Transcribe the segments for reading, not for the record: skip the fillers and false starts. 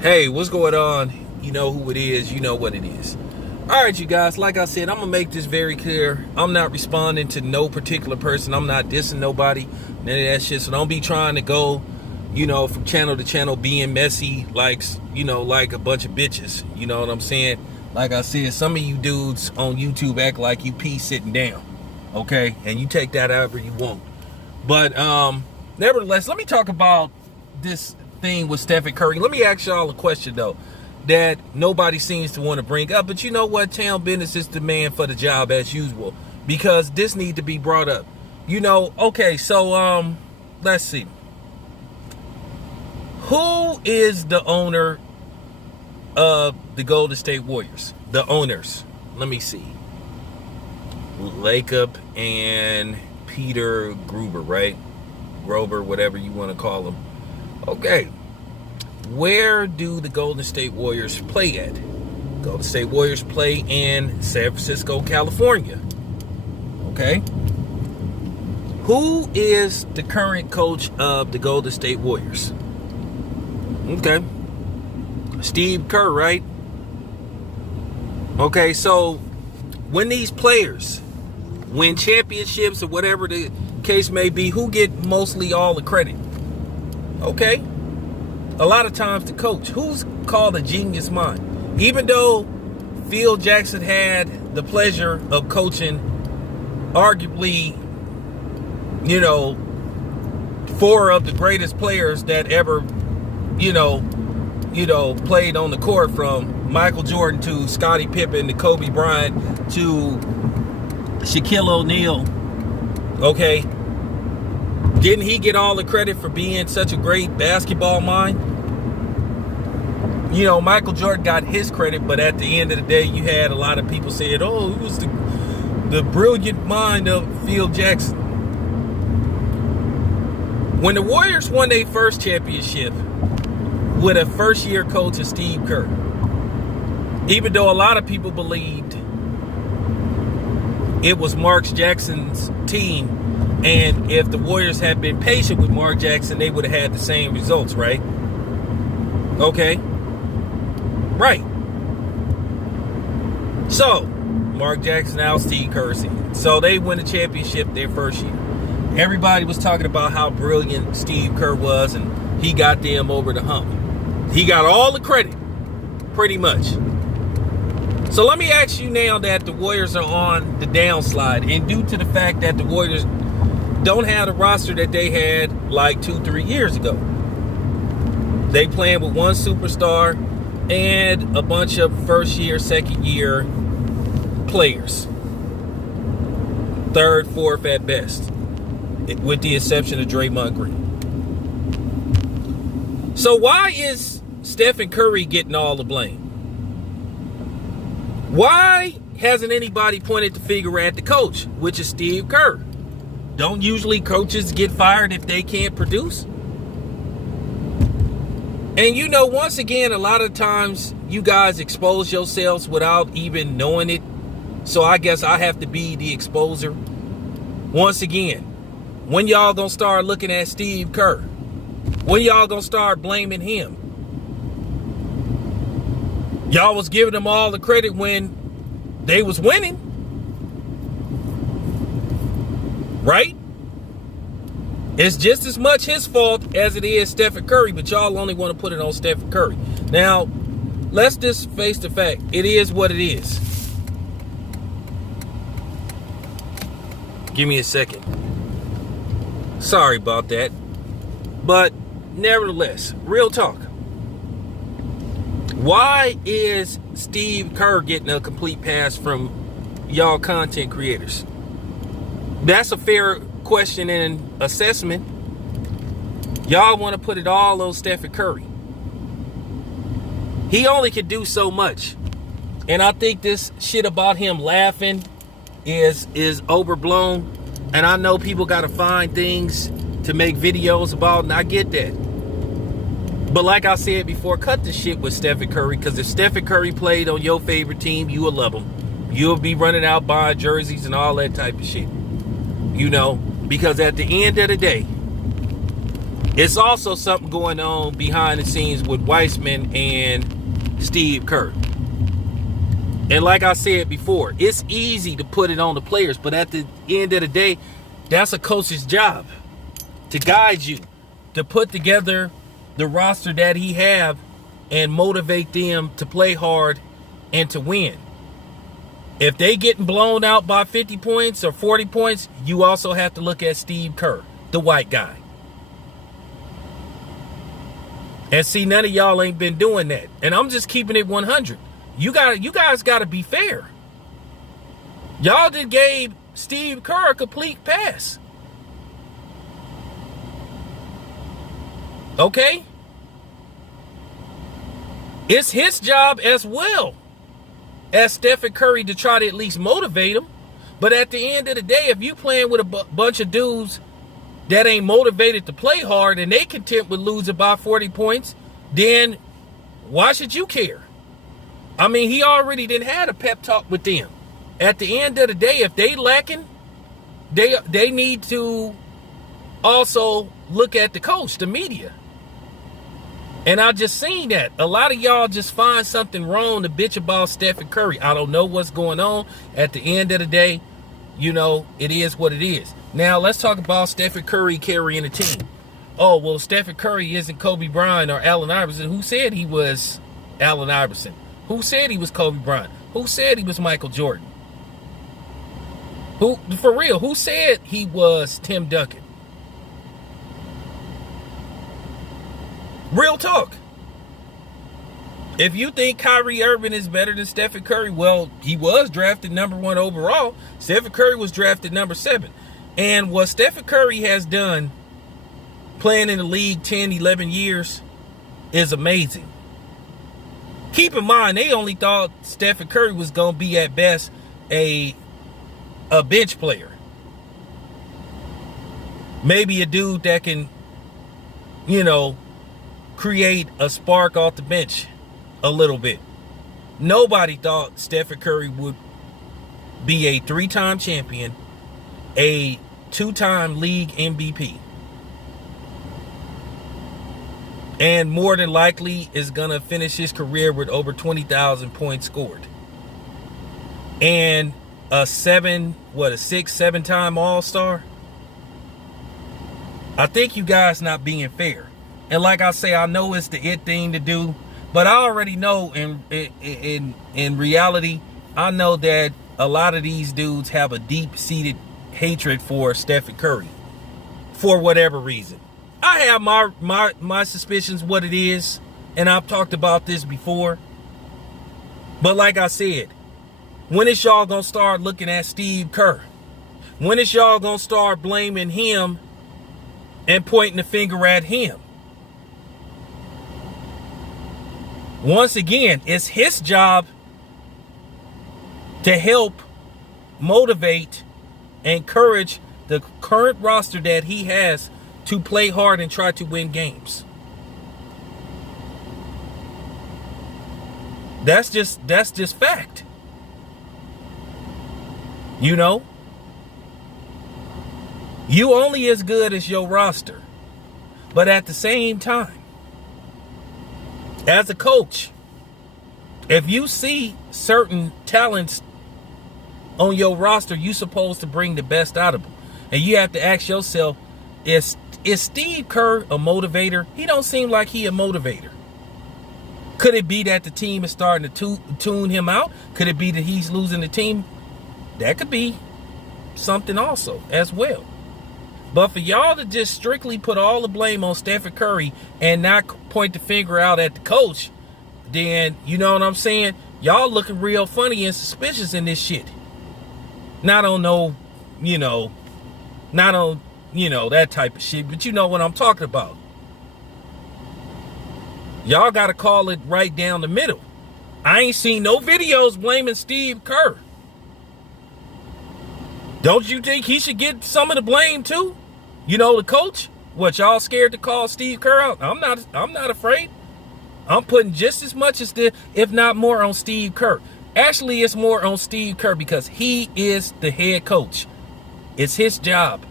Hey, what's going on? You know who it is. You know what it is. All right, you guys. Like I said, I'm going to make this very clear. I'm not responding to no particular person. I'm not dissing nobody. None of that shit. So don't be trying to go, from channel to channel being messy like a bunch of bitches. You know what I'm saying? Like I said, some of you dudes on YouTube act like you pee sitting down. Okay? And you take that however you want. But nevertheless, let me talk about this thing with Steph Curry. Let me ask y'all a question though that nobody seems to want to bring up, but you know what? Town business is the man for the job as usual, because this need to be brought up. Okay, so let's see. Who is the owner of the Golden State Warriors? The owners. Let me see. Lacob and Peter Gruber, right? Grover, whatever you want to call him. Okay, where do the Golden State Warriors play at? Golden State Warriors play in San Francisco, California. Okay. Who is the current coach of the Golden State Warriors? Okay. Steve Kerr, right? Okay, so when these players win championships or whatever the case may be, who get mostly all the credit? Okay, a lot of times the coach, who's called a genius mind. Even though Phil Jackson had the pleasure of coaching arguably, four of the greatest players that ever, played on the court, from Michael Jordan to Scottie Pippen to Kobe Bryant to Shaquille O'Neal. Okay. Didn't he get all the credit for being such a great basketball mind? Michael Jordan got his credit, but at the end of the day, you had a lot of people saying, oh, it was the brilliant mind of Phil Jackson. When the Warriors won their first championship with a first-year coach of Steve Kerr, even though a lot of people believed it was Mark Jackson's team, and if the Warriors had been patient with Mark Jackson, they would have had the same results, right? Okay. Right. So, Mark Jackson out, Steve Kerr I. So they win the championship their first year. Everybody was talking about how brilliant Steve Kerr was, and he got them over the hump. He got all the credit, pretty much. So let me ask you now that the Warriors are on the downslide, and due to the fact that the Warriors don't have the roster that they had like 2-3 years ago. They playing with one superstar and a bunch of first year, second year players. Third, fourth at best, with the exception of Draymond Green. So why is Steph Curry getting all the blame? Why hasn't anybody pointed the finger at the coach, which is Steve Kerr? Don't usually coaches get fired if they can't produce? And once again, a lot of times you guys expose yourselves without even knowing it. So I guess I have to be the exposer. Once again, when y'all gonna start looking at Steve Kerr? When y'all gonna start blaming him? Y'all was giving them all the credit when they was winning. Right? It's just as much his fault as it is Steph Curry, but y'all only want to put it on Steph Curry. Now, let's just face the fact. It is what it is. Give me a second. Sorry about that. But nevertheless, real talk. Why is Steve Kerr getting a complete pass from y'all content creators? That's a fair question and assessment. Y'all want to put it all on Steph Curry. He only can do so much. And I think this shit about him laughing is overblown. And I know people got to find things to make videos about, and I get that. But like I said before, cut the shit with Steph Curry, because if Steph Curry played on your favorite team, you will love him. You'll be running out buying jerseys and all that type of shit. Because at the end of the day, It's also something going on behind the scenes with Weissman and Steve Kerr. And like I said before, it's easy to put it on the players, but at the end of the day, that's a coach's job to guide you, to put together the roster that he have and motivate them to play hard and to win. If they getting blown out by 50 points or 40 points, you also have to look at Steve Kerr, the white guy. And see, none of y'all ain't been doing that. And I'm just keeping it 100. You guys got to be fair. Y'all just gave Steve Kerr a complete pass. Okay? It's his job as well as Steph Curry to try to at least motivate him. But at the end of the day, if you playing with a bunch of dudes that ain't motivated to play hard and they content with losing by 40 points, then why should you care? I mean, he already didn't have a pep talk with them. At the end of the day, if they lacking, they need to also look at the coach, the media. And I just seen that. A lot of y'all just find something wrong to bitch about Steph Curry. I don't know what's going on. At the end of the day, you know, it is what it is. Now, let's talk about Steph Curry carrying the team. Oh, well, Steph Curry isn't Kobe Bryant or Allen Iverson. Who said he was Allen Iverson? Who said he was Kobe Bryant? Who said he was Michael Jordan? Who, for real, who said he was Tim Duncan? Real talk. If you think Kyrie Irving is better than Steph Curry, well, he was drafted number 1 overall. Steph Curry was drafted number 7. And what Steph Curry has done playing in the league 10, 11 years is amazing. Keep in mind, they only thought Steph Curry was going to be at best a bench player. Maybe a dude that can, you know, create a spark off the bench a little bit. Nobody thought Steph Curry would be a 3-time champion, a 2-time league MVP, and more than likely is going to finish his career with over 20,000 points scored. And a 6, 7-time All-Star. I think you guys not being fair. And like I say, I know it's the it thing to do, but I already know in reality, I know that a lot of these dudes have a deep-seated hatred for Steph Curry for whatever reason. I have my suspicions what it is, and I've talked about this before. But like I said, when is y'all gonna start looking at Steve Kerr? When is y'all gonna start blaming him and pointing the finger at him? Once again, it's his job to help motivate, encourage the current roster that he has to play hard and try to win games. That's just fact. You know? You only as good as your roster. But at the same time, as a coach, if you see certain talents on your roster, you're supposed to bring the best out of them. And you have to ask yourself, is Steve Kerr a motivator? He don't seem like he a motivator. Could it be that the team is starting to tune him out? Could it be that he's losing the team? That could be something also as well. But for y'all to just strictly put all the blame on Steph Curry and not point the finger out at the coach, then, you know what I'm saying? Y'all looking real funny and suspicious in this shit. Not on no, not on, that type of shit, but you know what I'm talking about. Y'all got to call it right down the middle. I ain't seen no videos blaming Steve Kerr. Don't you think he should get some of the blame too? The coach? What, y'all scared to call Steve Kerr out? I'm not afraid. I'm putting just as much as if not more, on Steve Kerr. Actually, it's more on Steve Kerr because he is the head coach. It's his job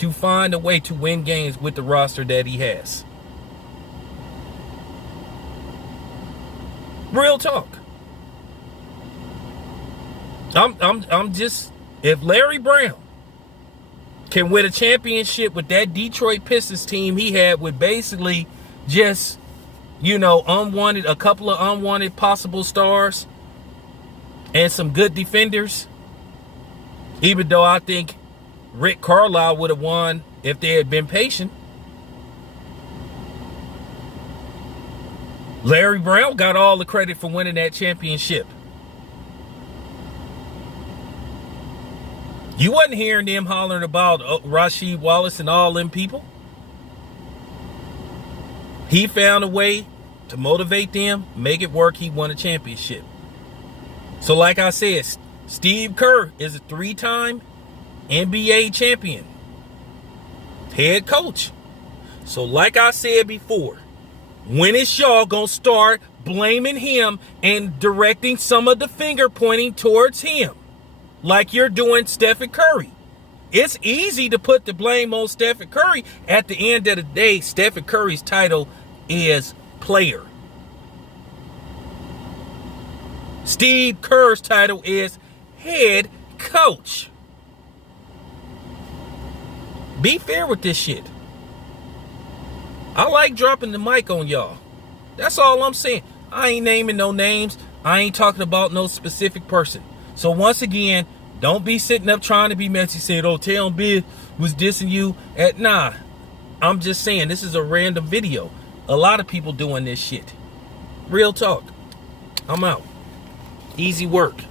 to find a way to win games with the roster that he has. Real talk. I'm just, if Larry Brown can win a championship with that Detroit Pistons team he had, with basically just, a couple of unwanted possible stars and some good defenders, even though I think Rick Carlisle would have won if they had been patient. Larry Brown got all the credit for winning that championship. You wasn't hearing them hollering about Rasheed Wallace and all them people. He found a way to motivate them, make it work. He won a championship. So like I said, Steve Kerr is a 3-time NBA champion, head coach. So like I said before, when is y'all gonna start blaming him and directing some of the finger pointing towards him, like you're doing Steph Curry? It's easy to put the blame on Steph Curry. At the end of the day, Steph Curry's title is player. Steve Kerr's title is head coach. Be fair with this shit. I like dropping the mic on y'all. That's all I'm saying. I ain't naming no names. I ain't talking about no specific person. So once again, don't be sitting up trying to be messy saying, oh, Tail Bid was dissing you. Nah, I'm just saying this is a random video. A lot of people doing this shit. Real talk. I'm out. Easy work.